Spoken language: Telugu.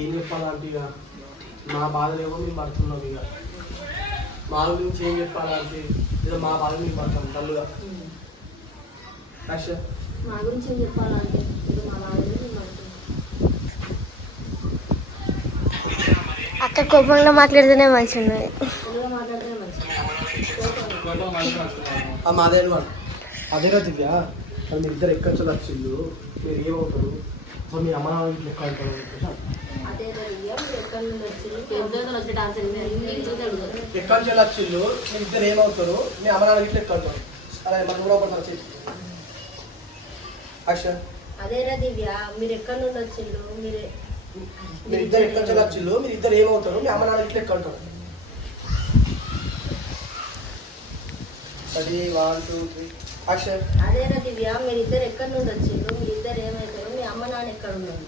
ఏం చెప్పాలంటే ఇక మా బాధలేమో మేము పడుతున్నాం. ఇక మా గురించి ఏం చెప్పాలంటే ఏదో మా బాధ మేము పడతాం తల్లుగా. మా గురించి ఏం చెప్పాలంటే ఇది మా బాధలు మేము పడుతున్నాం. అక్క కోపంలో మాట్లాడితేనే మంచిగా ఉన్నది. మాట్లాడితేనే మంచిగా మాదే అదేనా దివ్య. మరి మీ ఇద్దరు ఎక్కడి నుంచి వచ్చిండు, మీరు ఏమవుతారు, అసలు మీ అమ్మ నాన్న ఇంట్లో ఎక్కడ ఉంటారు ఎక్కడి నుంచి వచ్చిండు, మీ ఇద్దరు ఏమవుతారు, మీ అమ్మ నాన్న ఇంట్లో ఎక్కడ ఉంటారు. అలా మనం కూడా ఒకటి వచ్చి అదేనా దివ్య, మీరు ఎక్కడి నుండి వచ్చిండు, మీరు ఇద్దరు ఎక్కడి నుంచి వచ్చిండు, మీరు ఇద్దరు ఏమవుతారు, మీ అమ్మ నాన్న ఇంట్లో ఎక్కడ ఉంటారు. అది 1 2 3 అదేనా దివ్య, మీరు ఇద్దరు ఎక్కడి నుండి వచ్చిండు, మీరు ఇద్దరు ఏమవుతారు, మీ అమ్మ నాన్న ఎక్కడ ఉన్నారు.